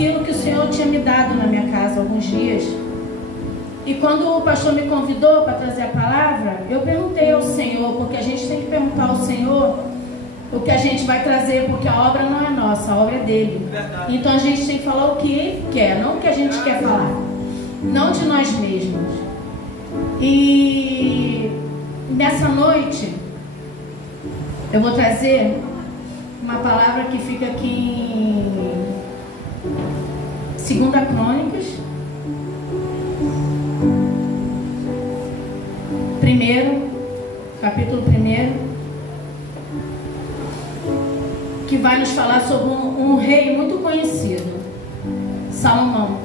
aquilo que o Senhor tinha me dado na minha casa há alguns dias. E quando o pastor me convidou para trazer a palavra, eu perguntei ao Senhor, porque a gente tem que perguntar ao Senhor o que a gente vai trazer, porque a obra não é nossa, a obra é dele. Verdade. Então a gente tem que falar o que ele quer, não o que a gente quer falar, não de nós mesmos. E nessa noite eu vou trazer uma palavra que fica aqui em 2 Crônicas, capítulo 1, que vai nos falar sobre um rei muito conhecido, Salomão.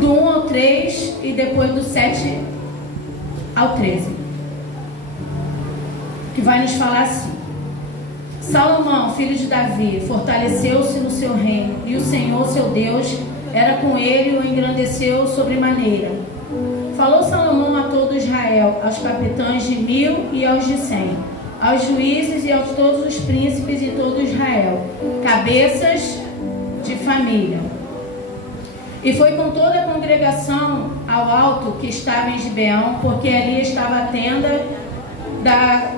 Do 1 ao 3 e depois do 7 ao 13, que vai nos falar assim: Salomão, filho de Davi, fortaleceu-se no seu reino, e o Senhor, seu Deus, era com ele e o engrandeceu sobremaneira. Falou Salomão a todo Israel, aos capitães de 1000 e aos de 100, aos juízes e aos todos os príncipes de todo Israel, cabeças de família. E foi com toda a congregação ao alto que estava em Gibeão, porque ali estava a tenda da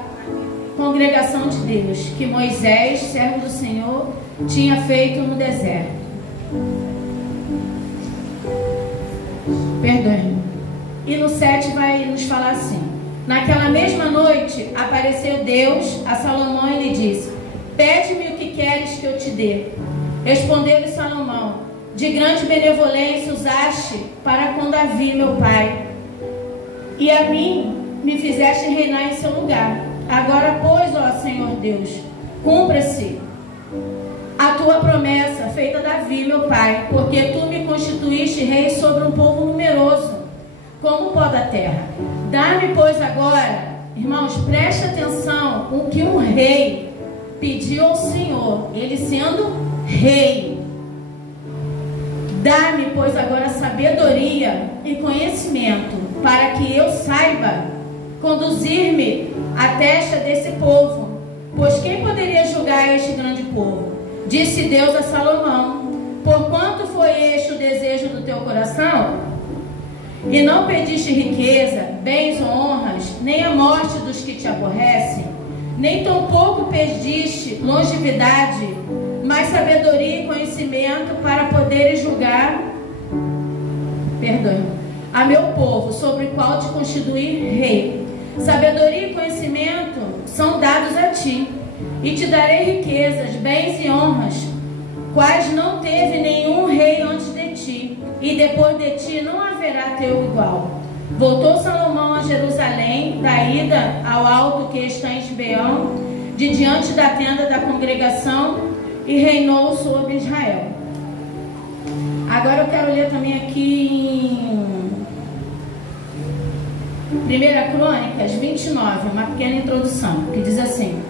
congregação de Deus, que Moisés, servo do Senhor, tinha feito no deserto. Perdoe-me. E no 7 vai nos falar assim: naquela mesma noite apareceu Deus a Salomão e lhe disse: pede-me o que queres que eu te dê. Respondeu-lhe Salomão: de grande benevolência usaste para com Davi, meu pai, e a mim me fizeste reinar em seu lugar. Agora, pois, ó Senhor Deus, cumpra-se a tua promessa feita a Davi, meu pai, porque tu me constituíste rei sobre um povo numeroso, como o pó da terra. Dá-me, pois, agora, irmãos, preste atenção, o que um rei pediu ao Senhor, ele sendo rei. Dá-me, pois, agora sabedoria e conhecimento, para que eu saiba conduzir-me à testa desse povo. Pois quem poderia julgar este grande povo? Disse Deus a Salomão: porquanto foi este o desejo do teu coração, e não pediste riqueza, bens ou honras, nem a morte dos que te aborrecem, nem tampouco pediste longevidade, mas sabedoria e conhecimento para poderes julgar, a meu povo, sobre o qual te constituí rei. Sabedoria e conhecimento são dados a ti, e te darei riquezas, bens e honras, quais não teve nenhum rei antes de ti, e depois de ti não haverá teu igual. Voltou Salomão a Jerusalém, da ida ao alto que está em Gibeão, de diante da tenda da congregação, e reinou sobre Israel. Agora eu quero ler também aqui em 1 Crônicas 29, uma pequena introdução, que diz assim: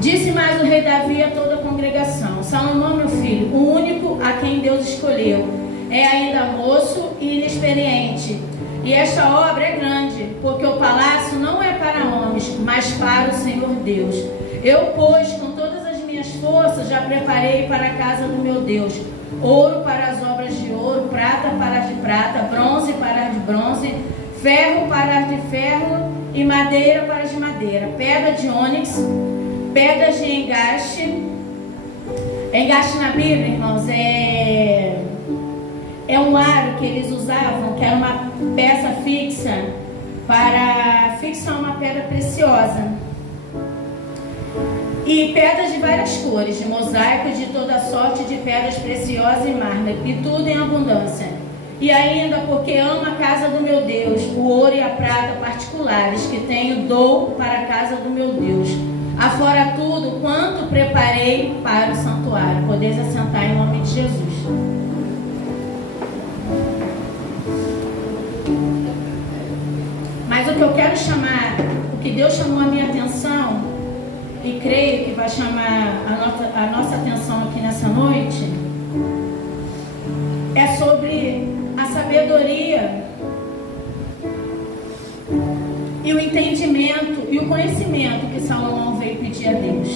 disse mais o rei Davi a toda a congregação: Salomão, meu filho, o único a quem Deus escolheu, é ainda moço e inexperiente, e esta obra é grande, porque o palácio não é para homens, mas para o Senhor Deus. Eu, pois, com todas as minhas forças, já preparei para a casa do meu Deus ouro para as obras de ouro, prata para as de prata, bronze para as de bronze, ferro para as de ferro e madeira para as de madeira, pedra de ônix, pedras de engaste. Engaste na Bíblia, irmãos, é um aro que eles usavam, que era uma peça fixa para fixar uma pedra preciosa. E pedras de várias cores, de mosaico, de toda sorte de pedras preciosas e mármore, e tudo em abundância. E ainda, porque amo a casa do meu Deus, o ouro e a prata particulares que tenho, dou para a casa do meu Deus. Afora tudo quanto preparei para o santuário. Podeis assentar em nome de Jesus. Mas o que eu quero chamar, o que Deus chamou a minha atenção, e creio que vai chamar a nossa atenção aqui nessa noite, é sobre a sabedoria e o entendimento e o conhecimento que Salomão veio pedir a Deus.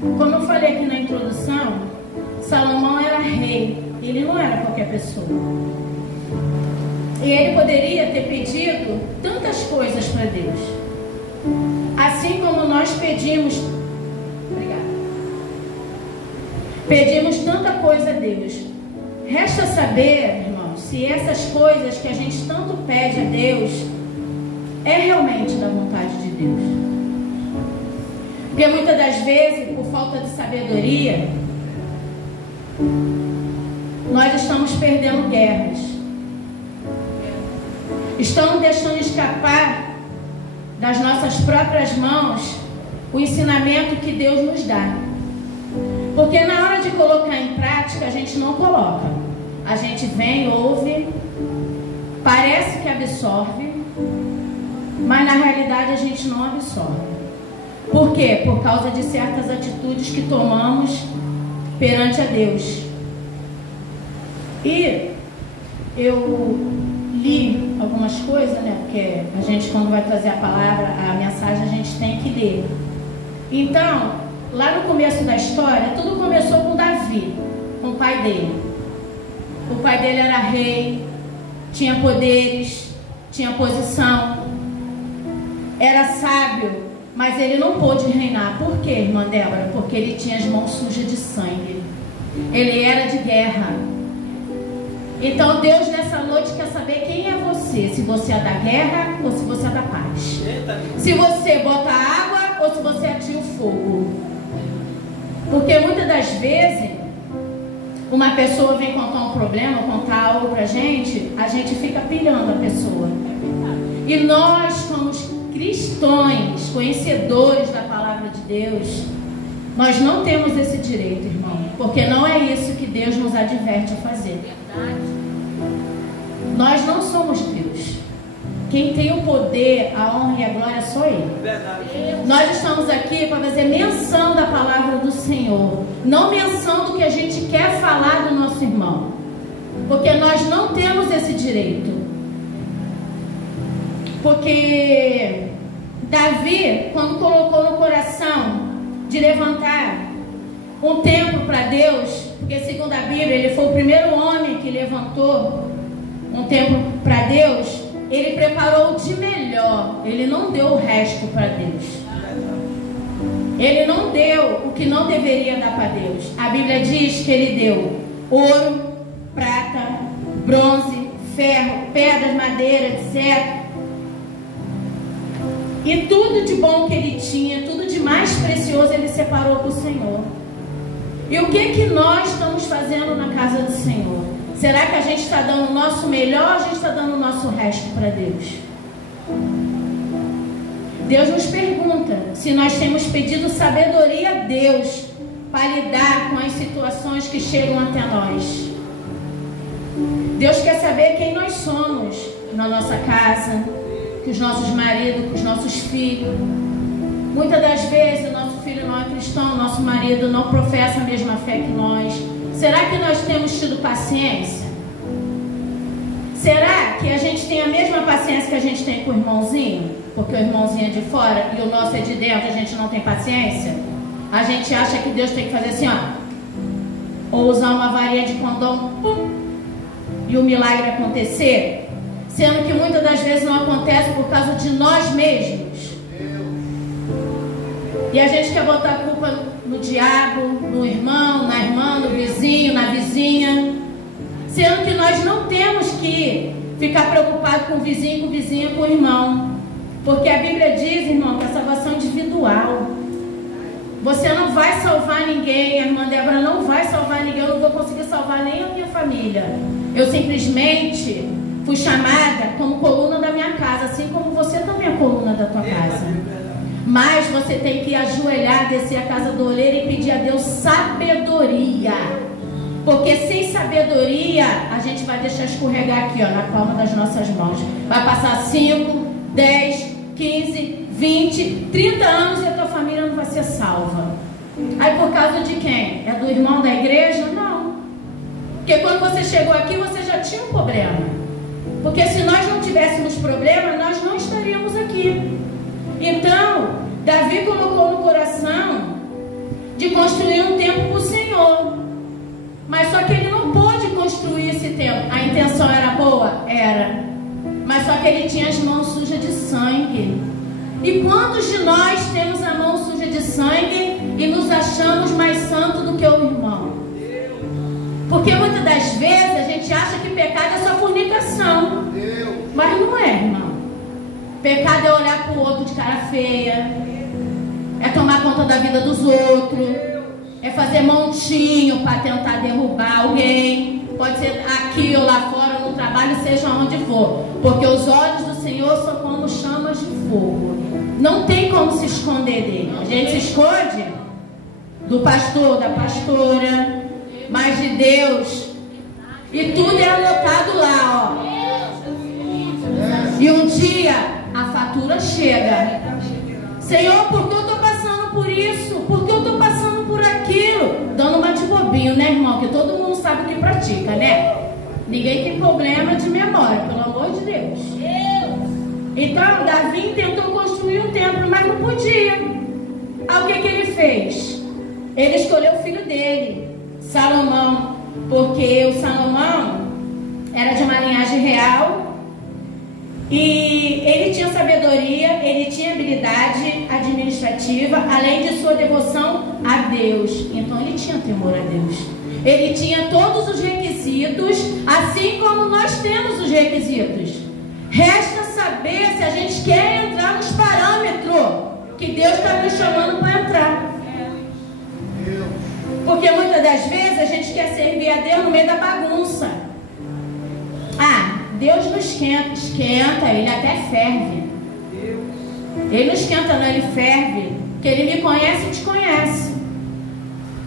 Como eu falei aqui na introdução, Salomão era rei, ele não era qualquer pessoa. E ele poderia ter pedido tantas coisas para Deus. Assim como nós pedimos, pedimos tanta coisa a Deus. Resta saber, irmãos, se essas coisas que a gente tanto pede a Deus é realmente da vontade de Deus. Porque muitas das vezes, por falta de sabedoria, nós estamos perdendo guerras. Estamos deixando escapar das nossas próprias mãos o ensinamento que Deus nos dá. Porque na hora de colocar em prática, a gente não coloca. A gente vem, ouve, parece que absorve, mas na realidade a gente não absorve. Por quê? Por causa de certas atitudes que tomamos perante a Deus. E eu li algumas coisas, né? Porque a gente, quando vai trazer a palavra, a mensagem, a gente tem que ler. Então, lá no começo da história, tudo começou com Davi, com o pai dele. O pai dele era rei, tinha poderes, tinha posição, era sábio, mas ele não pôde reinar. Por quê, irmã Débora? Porque ele tinha as mãos sujas de sangue. Ele era de guerra. Então Deus nessa noite quer saber quem é você. Se você é da guerra ou se você é da paz. Se você bota água ou se você atira o fogo. Porque muitas das vezes uma pessoa vem contar um problema, contar algo pra gente, a gente fica pilhando a pessoa. E nós, como cristãos, conhecedores da palavra de Deus, nós não temos esse direito, irmão. Porque não é isso que Deus nos adverte a fazer. Nós não somos Deus. Quem tem o poder, a honra e a glória sou Ele. Nós estamos aqui para fazer menção da palavra do Senhor, não menção do que a gente quer falar do nosso irmão, porque nós não temos esse direito. Porque Davi, quando colocou no coração de levantar um templo para Deus, porque segundo a Bíblia ele foi o primeiro homem que levantou um templo para Deus, ele preparou de melhor. Ele não deu o resto para Deus. Ele não deu o que não deveria dar para Deus. A Bíblia diz que ele deu ouro, prata, bronze, ferro, pedras, madeira, etc. E tudo de bom que ele tinha, tudo de mais precioso ele separou para o Senhor. E o que nós estamos fazendo na casa do Senhor? Será que a gente está dando o nosso melhor ou a gente está dando o nosso resto para Deus? Deus nos pergunta se nós temos pedido sabedoria a Deus para lidar com as situações que chegam até nós. Deus quer saber quem nós somos na nossa casa, com os nossos maridos, com os nossos filhos. Muitas das vezes o nosso filho não é cristão, o nosso marido não professa a mesma fé que nós. Será que nós temos tido paciência? Será que a gente tem a mesma paciência que a gente tem com o irmãozinho? Porque o irmãozinho é de fora e o nosso é de dentro, a gente não tem paciência? A gente acha que Deus tem que fazer assim, ó, ou usar uma varinha de condão, pum, e o milagre acontecer? Sendo que muitas das vezes não acontece por causa de nós mesmos. E a gente quer botar a culpa no diabo, no irmão, na irmã, no vizinho, na vizinha. Sendo que nós não temos que ficar preocupados com o vizinho, com o vizinho, com o irmão. Porque a Bíblia diz, irmão, que a salvação é individual. Você não vai salvar ninguém, a irmã Débora não vai salvar ninguém, eu não vou conseguir salvar nem a minha família. Eu simplesmente fui chamada como coluna da minha casa, assim como você também é coluna da tua casa. Mas você tem que ajoelhar, descer a casa do olheiro e pedir a Deus sabedoria. Porque sem sabedoria, a gente vai deixar escorregar aqui, ó, na palma das nossas mãos. Vai passar 5, 10, 15, 20, 30 anos e a tua família não vai ser salva. Aí por causa de quem? É do irmão da igreja? Não. Porque quando você chegou aqui, você já tinha um problema. Porque se nós não tivéssemos problema, nós não estaríamos aqui. aqui. Então, Davi colocou no coração de construir um templo para o Senhor. Mas só que ele não pôde construir esse templo. A intenção era boa? Era. Mas só que ele tinha as mãos sujas de sangue. E quantos de nós temos a mão suja de sangue e nos achamos mais santos do que o irmão? Porque muitas das vezes a gente acha que pecado é só fornicação. Mas não é, irmão. Pecado é olhar para o outro de cara feia, é tomar conta da vida dos outros, é fazer montinho para tentar derrubar alguém. Pode ser aqui ou lá fora, no trabalho, seja onde for. Porque os olhos do Senhor são como chamas de fogo. Não tem como se esconder dele. A gente se esconde do pastor, da pastora, mas de Deus. E tudo é anotado lá, ó. E um dia a fatura chega. Senhor, por que eu estou passando por isso? Por que eu estou passando por aquilo? Dando uma de bobinho, né, irmão? Que todo mundo sabe o que pratica, né? Ninguém tem problema de memória, pelo amor de Deus. Então, Davi tentou construir um templo, mas não podia. Aí o que ele fez? Ele escolheu o filho dele, Salomão, porque o Salomão era de uma linhagem real. E ele tinha sabedoria, ele tinha habilidade administrativa, além de sua devoção a Deus. Então ele tinha temor a Deus. Ele tinha todos os requisitos, assim como nós temos os requisitos. Resta saber se a gente quer entrar nos parâmetros que Deus está nos chamando para entrar. Porque muitas das vezes a gente quer servir a Deus no meio da bagunça. Deus não esquenta, Ele até ferve. Ele não esquenta não, Ele ferve. Porque Ele me conhece e te conhece.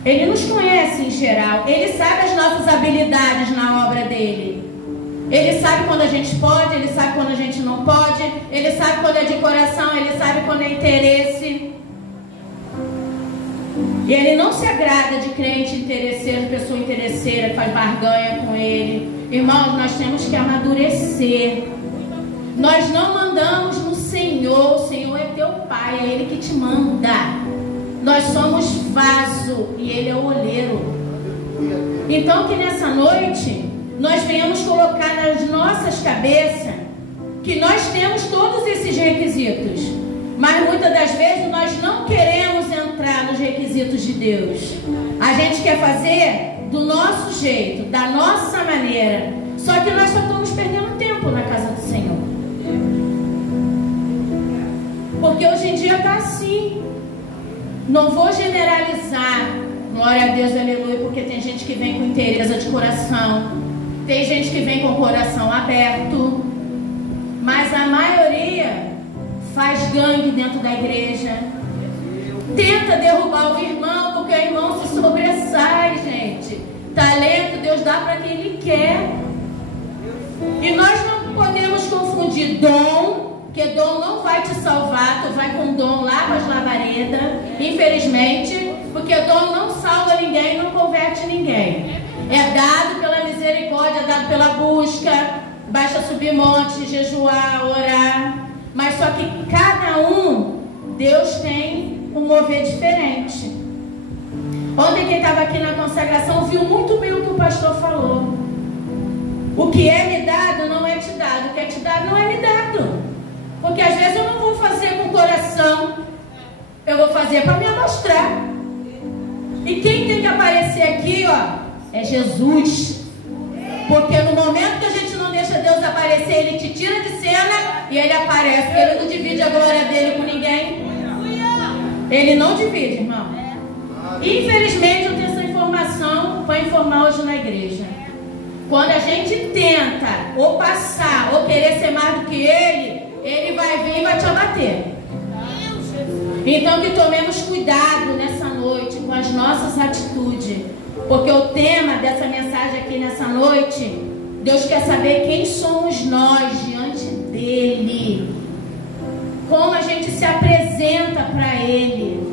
Ele nos conhece em geral. Ele sabe as nossas habilidades na obra dEle. Ele sabe quando a gente pode, Ele sabe quando a gente não pode. Ele sabe quando é de coração, Ele sabe quando é interesse. E Ele não se agrada de crente interesseiro, de pessoa interesseira que faz barganha com Ele. Irmãos, nós temos que amadurecer. Nós não mandamos no Senhor. O Senhor é teu Pai, é Ele que te manda. Nós somos vaso e Ele é o oleiro. Então que nessa noite nós venhamos colocar nas nossas cabeças que nós temos todos esses requisitos. Mas muitas das vezes nós não queremos entrar nos requisitos de Deus. A gente quer fazer do nosso jeito, da nossa maneira. Só que nós só estamos perdendo tempo na casa do Senhor. Porque hoje em dia está assim. Não vou generalizar. Glória a Deus, aleluia. Porque tem gente que vem com inteireza de coração. Tem gente que vem com o coração aberto. Mas a maioria faz gangue dentro da igreja. Tenta derrubar o irmão, porque o irmão se sobressai, gente. Talento Deus dá para quem Ele quer. E nós não podemos confundir dom, porque dom não vai te salvar. Tu vai com dom lá para as lavaredas, infelizmente, porque dom não salva ninguém, não converte ninguém. É dado pela misericórdia, é dado pela busca. Basta subir monte, jejuar, orar. Mas só que cada um, Deus tem um mover diferente. Ontem quem estava aqui na consagração viu muito bem o que o pastor falou. O que é me dado não é te dado. O que é te dado não é me dado. Porque às vezes eu não vou fazer com o coração. Eu vou fazer para me mostrar. E quem tem que aparecer aqui, ó, é Jesus. Porque no momento que a gente não deixa Deus aparecer, Ele te tira de cena e Ele aparece. Porque Ele não divide a glória dele com ninguém. Ele não divide, irmão. Infelizmente eu tenho essa informação para informar hoje na igreja. Quando a gente tenta ou passar ou querer ser mais do que Ele vai vir e vai te abater. Então que tomemos cuidado nessa noite com as nossas atitudes. Porque o tema dessa mensagem aqui nessa noite, Deus quer saber quem somos nós diante dEle. Como a gente se apresenta para Ele.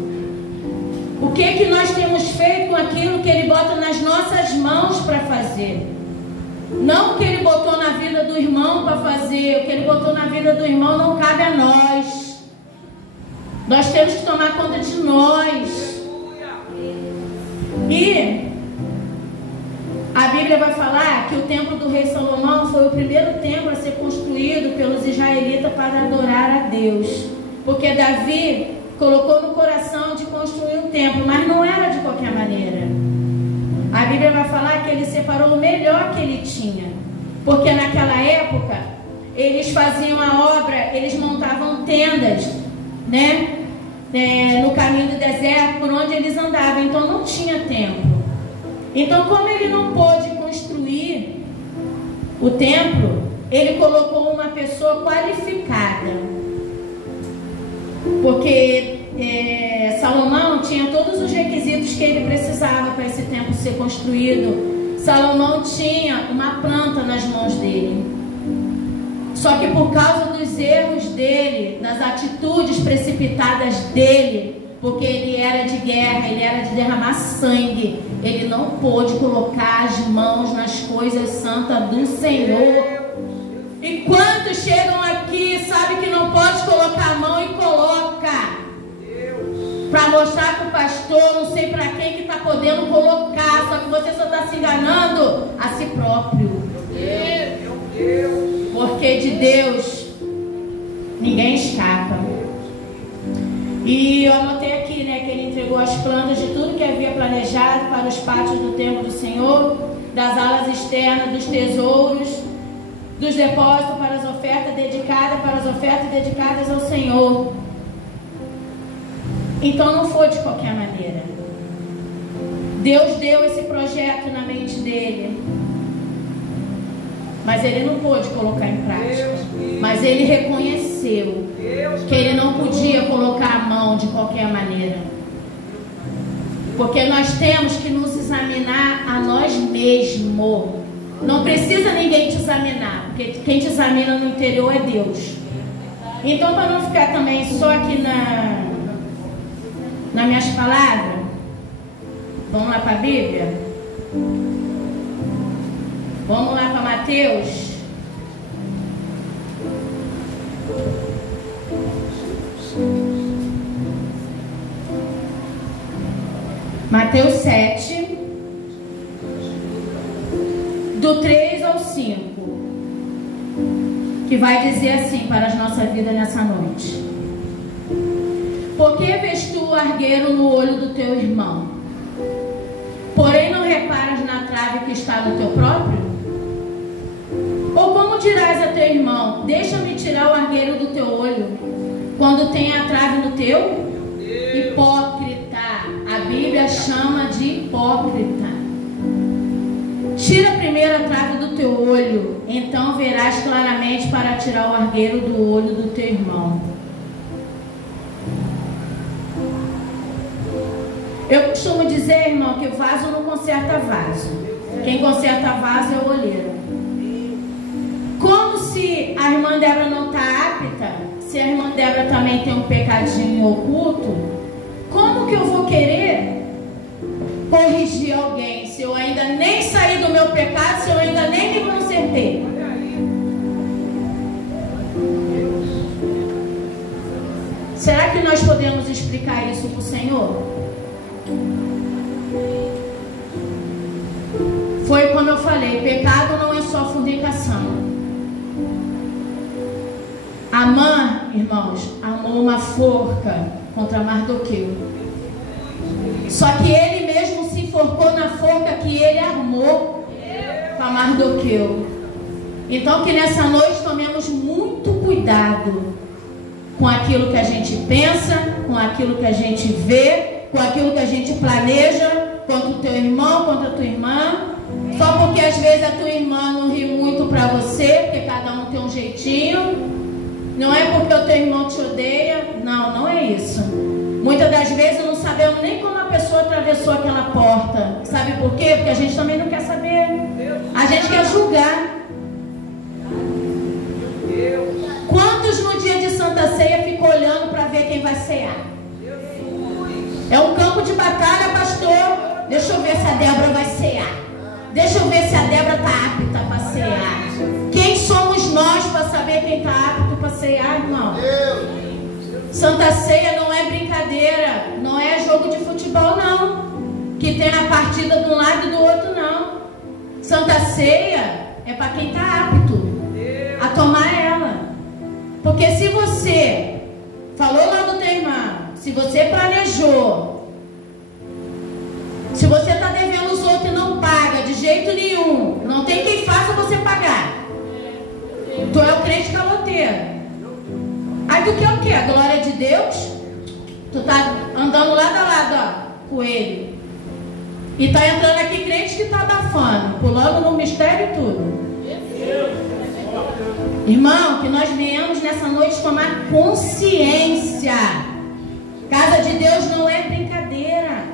O que nós temos feito com aquilo que Ele bota nas nossas mãos para fazer. Não o que Ele botou na vida do irmão para fazer. O que Ele botou na vida do irmão não cabe a nós. temos que tomar conta de nós. E a Bíblia vai falar que o templo do rei Salomão foi o primeiro templo a ser construído pelos israelitas para adorar a Deus. Porque Davi colocou no coração de construir um templo, mas não era de qualquer maneira. A Bíblia vai falar que ele separou o melhor que ele tinha. Porque naquela época, eles faziam a obra, eles montavam tendas, né? No caminho do deserto, por onde eles andavam. Então não tinha templo. Então, como ele não pôde construir o templo, ele colocou uma pessoa qualificada. Porque Salomão tinha todos os requisitos que ele precisava para esse templo ser construído. Salomão tinha uma planta nas mãos dele. Só que por causa dos erros dele, das atitudes precipitadas dele, porque ele era de guerra, ele era de derramar sangue, ele não pôde colocar as mãos nas coisas santas do Senhor. E quantos chegam aqui, sabe que não pode colocar a mão e coloca para mostrar para o pastor, não sei para quem que está podendo colocar, só que você só está se enganando a si próprio. Porque de Deus ninguém escapa. E eu anotei aqui, né, que ele entregou as plantas de tudo que havia planejado para os pátios do templo do Senhor, das alas externas, dos tesouros, dos depósitos para as ofertas dedicadas ao Senhor. Então não foi de qualquer maneira. Deus deu esse projeto na mente dele, mas ele não pôde colocar em prática. Mas ele reconheceu que ele não podia colocar a mão de qualquer maneira. Porque nós temos que nos examinar a nós mesmos. Não precisa ninguém te examinar, porque quem te examina no interior é Deus. Então, para não ficar também só aqui nas minhas palavras, vamos lá para a Bíblia? Vamos lá para Mateus. Mateus 7, do 3 ao 5, que vai dizer assim para a nossa vida nessa noite: por que vês tu o argueiro no olho do teu irmão, porém não reparas na trave que está no teu próprio? Ou como dirás a teu irmão: deixa-me tirar o argueiro do teu olho, quando tem a trave no teu? Hipócrita. A Bíblia chama de hipócrita. Tira primeiro a trave do teu olho, então verás claramente para tirar o argueiro do olho do teu irmão. Eu costumo dizer, irmão, que vaso não conserta vaso. Quem conserta vaso é o olheiro. Como se a irmã Débora não está apta, se a irmã Débora também tem um pecadinho oculto, como que eu vou querer corrigir alguém se eu ainda nem saí do meu pecado, se eu ainda nem me consertei? Será que nós podemos explicar isso para o Senhor? Foi como eu falei, pecado não é só fornicação. Amã, irmãos, amou uma forca contra Mardoqueu. Só que ele mesmo se enforcou na forca que ele armou para Mardoqueu. Então que nessa noite tomemos muito cuidado com aquilo que a gente pensa, com aquilo que a gente vê, com aquilo que a gente planeja contra o teu irmão, contra a tua irmã. Só porque às vezes a tua irmã não ri muito para você, porque cada um tem um jeitinho. Não é porque o teu irmão te odeia. Não, não é isso. Muitas das vezes não sabemos nem como a pessoa atravessou aquela porta. Sabe por quê? Porque a gente também não quer saber. A gente quer julgar. Quantos no dia de Santa Ceia ficam olhando para ver quem vai cear? É um campo de batalha, pastor. Deixa eu ver se a Débora vai cear. Deixa eu ver se a Débora está apta para cear. Quem somos nós para saber quem está apto para cear, irmão? Santa Ceia não é brincadeira, não é jogo de futebol não, que tem a partida de um lado e do outro não. Santa Ceia é para quem está apto a tomar ela. Porque se você falou lá do teu irmão, se você planejou, se você está devendo os outros e não paga de jeito nenhum, não tem quem faça você pagar. Tu é o crente caloteiro. Aí tu quer o quê? A glória de Deus? Tu tá andando lado a lado, ó, com ele. E tá entrando aqui crente que tá abafando, pulando no mistério e tudo. Irmão, que nós venhamos nessa noite tomar consciência. Casa de Deus não é brincadeira.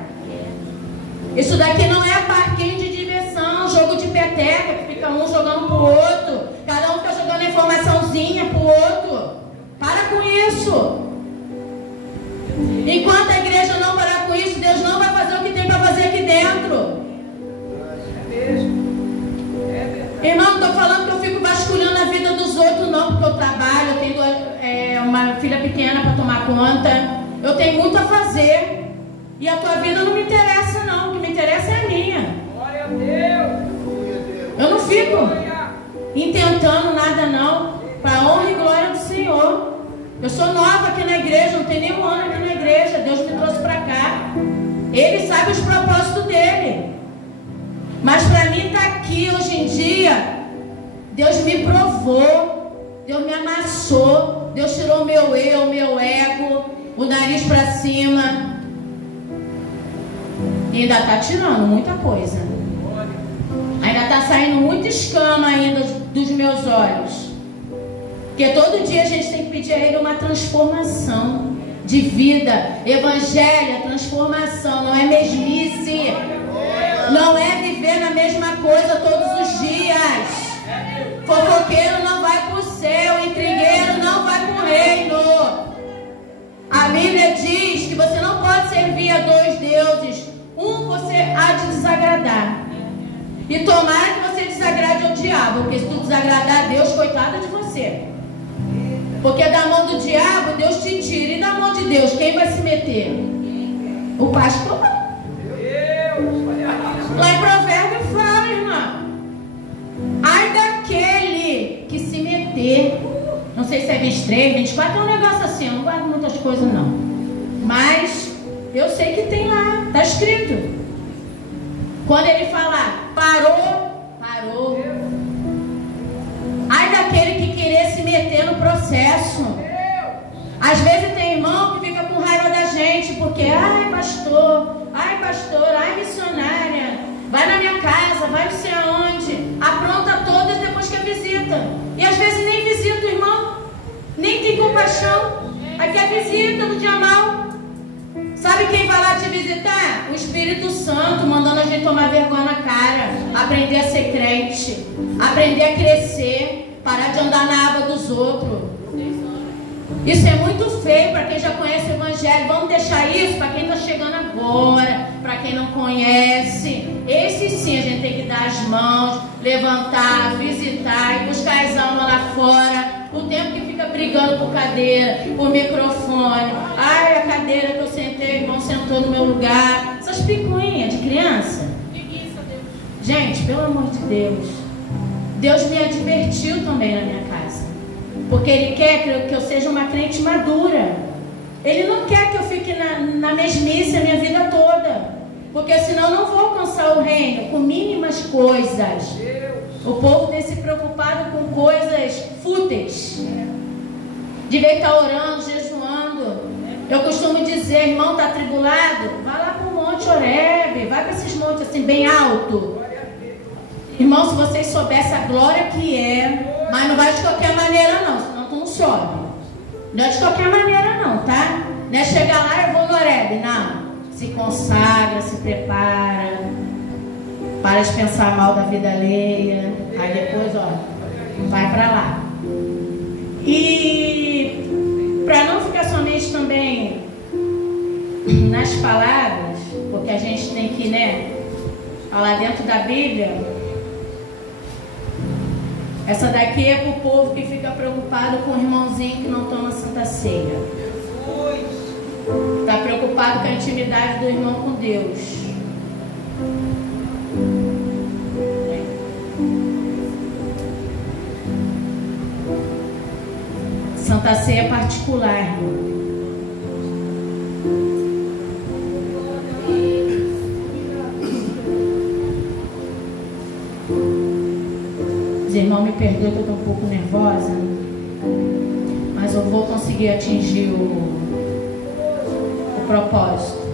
Isso daqui não é parquinho de diversão, jogo de peteca, que fica um jogando pro outro. Cada um fica jogando informaçãozinha pro outro. Para com isso. Enquanto a igreja não parar com isso, Deus não vai fazer o que tem para fazer aqui dentro. Irmão, não estou falando que eu fico vasculhando a vida dos outros, não, porque eu trabalho, eu tenho uma filha pequena para tomar conta, eu tenho muito a fazer. E a tua vida não me interessa, não. O que me interessa é a minha. Glória a Deus. Eu não fico intentando nada, não. Para a honra e glória do Senhor. Eu sou nova aqui na igreja, não tem nenhum ano aqui na igreja. Deus me trouxe para cá. Ele sabe os propósitos dele. Mas para mim estar aqui hoje em dia, Deus me provou, Deus me amassou, Deus tirou o meu eu, o meu ego, o nariz para cima. E ainda está tirando muita coisa. Ainda está saindo muita escama ainda dos meus olhos. Porque todo dia a gente tem que pedir a Ele uma transformação de vida. Evangelho, transformação, não é mesmice. Não é viver na mesma coisa todos os dias. Fofoqueiro não vai para o céu, intrigueiro não vai para o reino. A Bíblia diz que você não pode servir a dois deuses. Um você há de desagradar. E tomara que você desagrade ao diabo. Porque se tu desagradar a Deus, coitada de você. Porque da mão do diabo, Deus te tira. E da mão de Deus, quem vai se meter? O pastor. Lá em Provérbio fala, irmã. Ai daquele que se meter. Não sei se é 23, 24, é um negócio assim. Eu não guardo muitas coisas, não. Mas eu sei que tem lá. Está escrito. Quando ele falar, parou, parou. Ai daquele que querer se meter no processo. Às vezes tem irmão que fica com raiva da gente, porque, ai pastor, ai missionária, vai na minha casa, vai não sei aonde, apronta todas depois que a visita. E às vezes nem visita o irmão, nem tem compaixão, aí quer visita no dia mal. Sabe quem vai lá te visitar? O Espírito Santo, mandando a gente tomar vergonha na cara, aprender a ser crente, aprender a crescer, parar de andar na aba dos outros. Isso é muito feio para quem já conhece o Evangelho. Vamos deixar isso para quem está chegando agora, para quem não conhece. Esse sim a gente tem que dar as mãos, levantar, visitar e buscar as almas lá fora. O tempo que fica brigando por cadeira, por microfone. Ai, a cadeira que eu sentei, o irmão sentou no meu lugar. Essas picuinhas de criança. Gente, pelo amor de Deus. Deus me advertiu também na minha casa. Porque Ele quer que eu seja uma crente madura. Ele não quer que eu fique na mesmice a minha vida toda. Porque senão eu não vou alcançar o reino com mínimas coisas. O povo tem se preocupado com coisas fúteis. De ver que está orando, jejuando. Eu costumo dizer, irmão, está atribulado? Vai lá para o Monte Horebe. Vai para esses montes assim, bem alto. Irmão, se vocês soubessem a glória que é, mas não vai de qualquer maneira não, senão tu não sobe. Não é de qualquer maneira não, tá? Não é chegar lá e vou no Horebe, não. Se consagra, se prepara, para de pensar mal da vida alheia, aí depois, ó, vai pra lá. E para não ficar somente também nas palavras, porque a gente tem que, né, falar dentro da Bíblia. Essa daqui é para o povo que fica preocupado com o irmãozinho que não toma Santa Ceia. preocupado com a intimidade do irmão com Deus. Santa Ceia particular, irmão. Os irmãos me perdoem que eu estou um pouco nervosa, mas eu vou conseguir atingir o propósito.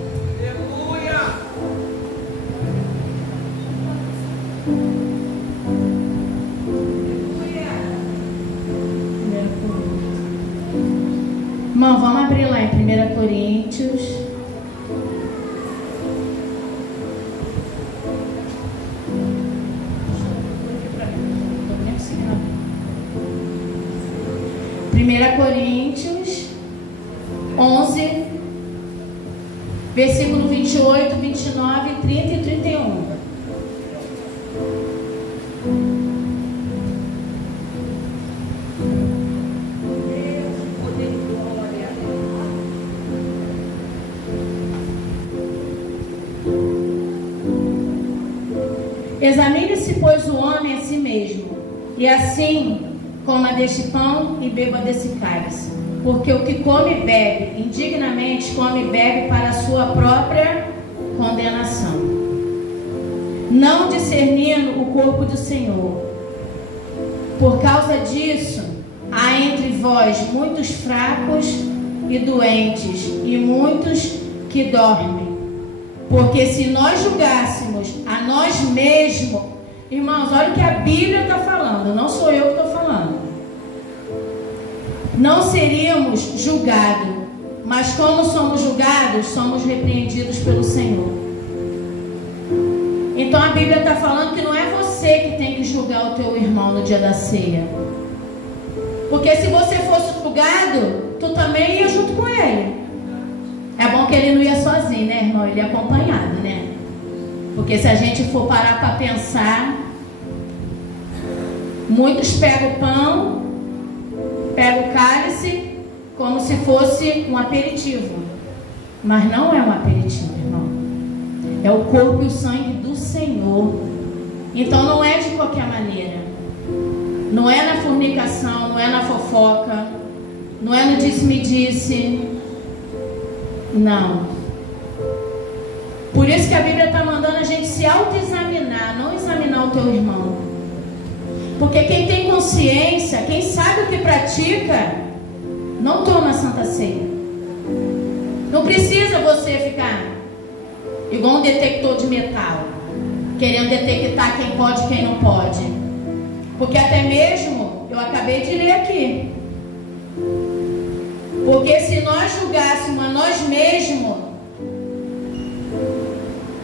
Irmão, vamos abrir lá em 1 Coríntios. Coríntios 11, versículo 28, 29, 30 e 31. Examine-se, pois, o homem a si mesmo, e assim coma deste pão e beba desse cálice. Porque o que come e bebe indignamente, come e bebe para a sua própria condenação, não discernindo o corpo do Senhor. Por causa disso, há entre vós muitos fracos e doentes, e muitos que dormem. Porque se nós julgássemos a nós mesmos, irmãos, olha o que a Bíblia está falando, não sou eu que estou falando. Não seríamos julgados, mas como somos julgados, somos repreendidos pelo Senhor. Então a Bíblia está falando que não é você que tem que julgar o teu irmão no dia da ceia. Porque se você fosse julgado, tu também ia junto com ele. É bom que ele não ia sozinho, né, irmão? Ele ia acompanhado, né? Porque se a gente for parar para pensar, muitos pegam o pão, pegam o cálice como se fosse um aperitivo. Mas não é um aperitivo, irmão. É o corpo e o sangue do Senhor. Então não é de qualquer maneira. Não é na fornicação, não é na fofoca, não é no disse-me-disse. Não. Por isso que a Bíblia está mandando a gente se autoexaminar, não examinar o teu irmão. Porque quem tem consciência, quem sabe o que pratica, não toma a Santa Ceia. Não precisa você ficar igual um detector de metal, querendo detectar quem pode e quem não pode. Porque até mesmo, eu acabei de ler aqui, porque se nós julgássemos a nós mesmos,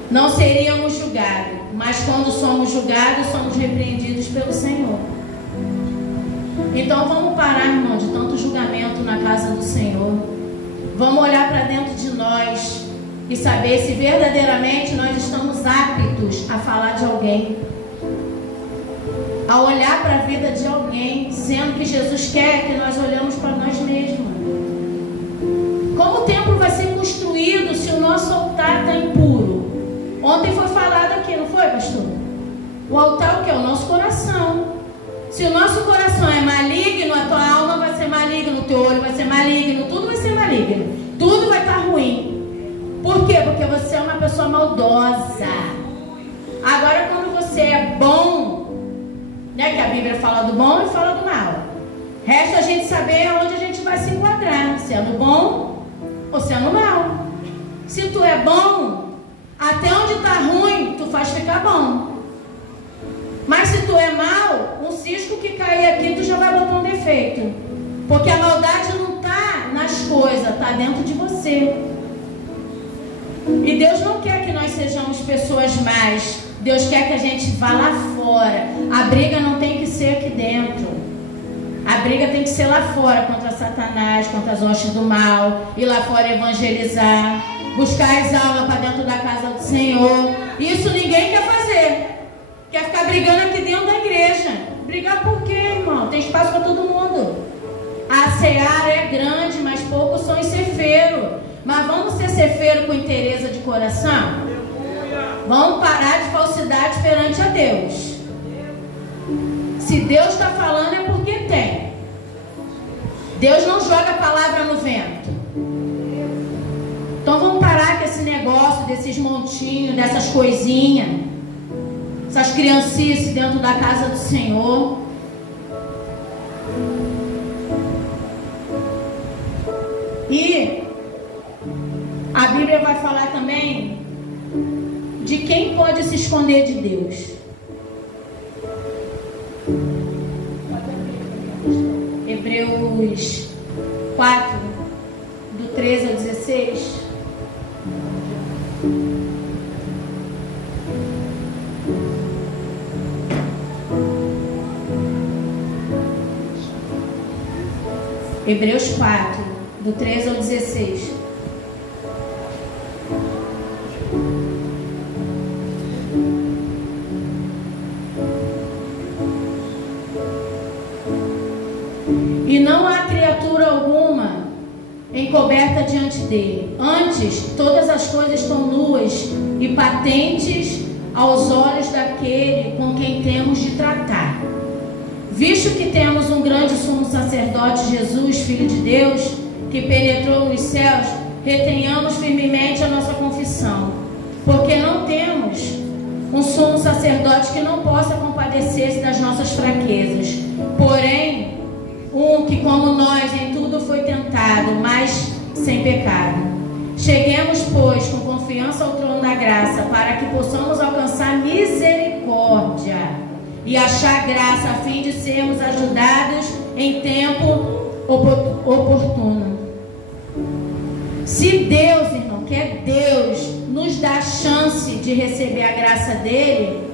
não seríamos julgados. Mas quando somos julgados, somos repreendidos pelo Senhor. Então vamos parar, irmão, de tanto julgamento na casa do Senhor. Vamos olhar para dentro de nós e saber se verdadeiramente nós estamos aptos a falar de alguém, a olhar para a vida de alguém, sendo que Jesus quer que nós olhamos para nós mesmos. Como o templo vai ser construído se o nosso altar está impuro? Ontem foi falado aqui, não foi, pastor? O altar, o que é? O nosso coração. Se o nosso coração é maligno, a tua alma vai ser maligna, o teu olho vai ser maligno, tudo vai ser maligno, tudo vai estar ruim. Por quê? Porque você é uma pessoa maldosa. Agora, quando você é bom, né, que a Bíblia fala do bom e fala do mal, resta a gente saber aonde a gente vai se enquadrar, se é no bom ou se é no mal. Se tu é bom, até onde está ruim, tu faz ficar bom. Mas se tu é mal, um cisco que cair aqui, tu já vai botar um defeito. Porque a maldade não está nas coisas, está dentro de você. E Deus não quer que nós sejamos pessoas más. Deus quer que a gente vá lá fora. A briga não tem que ser aqui dentro. A briga tem que ser lá fora, contra Satanás, contra as hostes do mal. Ir lá fora evangelizar, buscar as almas para dentro da casa do Senhor. Isso ninguém quer fazer. Quer ficar brigando aqui dentro da igreja. Brigar por quê, irmão? Tem espaço para todo mundo. A seara é grande, mas poucos são os ceifeiros. Mas vamos ser cefeiro com inteireza de coração? Vamos parar de falsidade perante a Deus. Se Deus está falando é porque tem. Deus não joga a palavra no vento. Então vamos parar com esse negócio, desses montinhos, dessas coisinhas, essas criancices dentro da casa do Senhor. E a Bíblia vai falar também de quem pode se esconder de Deus. Hebreus 4, do 13 ao 16. Hebreus 4, do 13 ao 16. E não há criatura alguma encoberta diante dele. Antes, todas as coisas estão nuas e patentes aos olhos daquele com quem temos de tratar. Visto que temos um grande sumo sacerdote, Jesus, Filho de Deus, que penetrou nos céus, retenhamos firmemente a nossa confissão. Porque não temos um sumo sacerdote que não possa compadecer-se das nossas fraquezas. Porém, um que como nós em tudo foi tentado, mas sem pecado. Cheguemos, pois, com confiança ao trono da graça, para que possamos alcançar misericórdia e achar graça, a fim de sermos ajudados em tempo oportuno. Se Deus, irmão, que é Deus, nos dá a chance de receber a graça dele,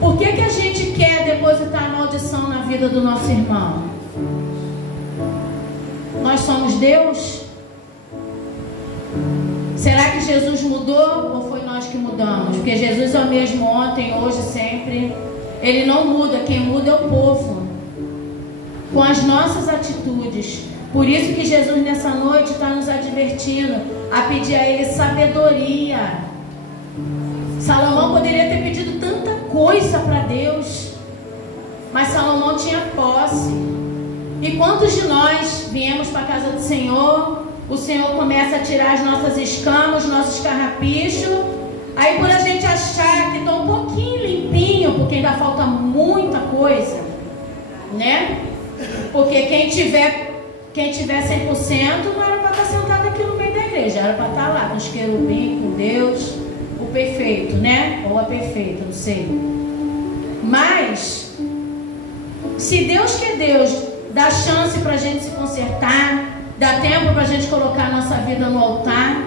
por que a gente quer depositar a maldição na vida do nosso irmão? Nós somos Deus? Será que Jesus mudou ou foi nós que mudamos? Porque Jesus é o mesmo ontem, hoje, sempre. Ele não muda, quem muda é o povo. Com as nossas atitudes. Por isso que Jesus nessa noite está nos advertindo a pedir a Ele sabedoria. Salomão poderia ter pedido tanta coisa para Deus, mas Salomão tinha posse. E quantos de nós viemos para a casa do Senhor, o Senhor começa a tirar as nossas escamas, os nossos carrapichos, aí por a gente achar que está um pouquinho limpinho, porque ainda falta muita coisa, né? Porque quem tiver 100% não era para estar sentado aqui no meio da igreja, era para estar lá com os querubins, com Deus, o perfeito, né? Ou a perfeita, não sei. Mas se Deus que é Deus dá chance para a gente se consertar, dá tempo para a gente colocar a nossa vida no altar,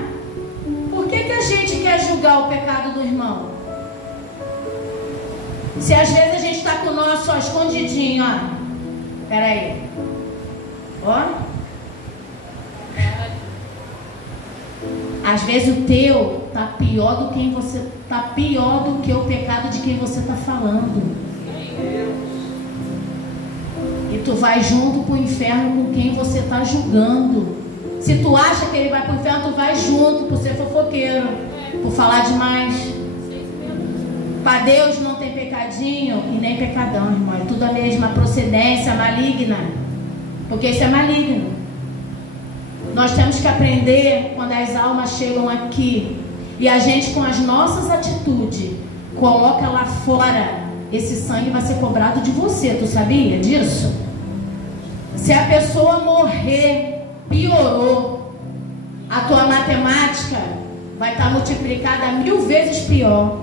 por que a gente quer julgar o pecado do irmão? Se às vezes a gente está com o nosso escondidinho, ó. Espera aí. Ó. Às vezes o teu tá pior do que você tá pior do que o pecado de quem você tá falando. E tu vai junto pro inferno com quem você tá julgando. Se tu acha que ele vai pro inferno, tu vai junto por ser fofoqueiro, por falar demais. Para Deus não tem pecadinho e nem pecadão, irmão. É tudo a mesma procedência maligna. Porque isso é maligno. Nós temos que aprender quando as almas chegam aqui e a gente com as nossas atitudes coloca lá fora, esse sangue vai ser cobrado de você. Tu sabia disso? Se a pessoa morrer, piorou, a tua matemática vai estar multiplicada 1000 vezes pior.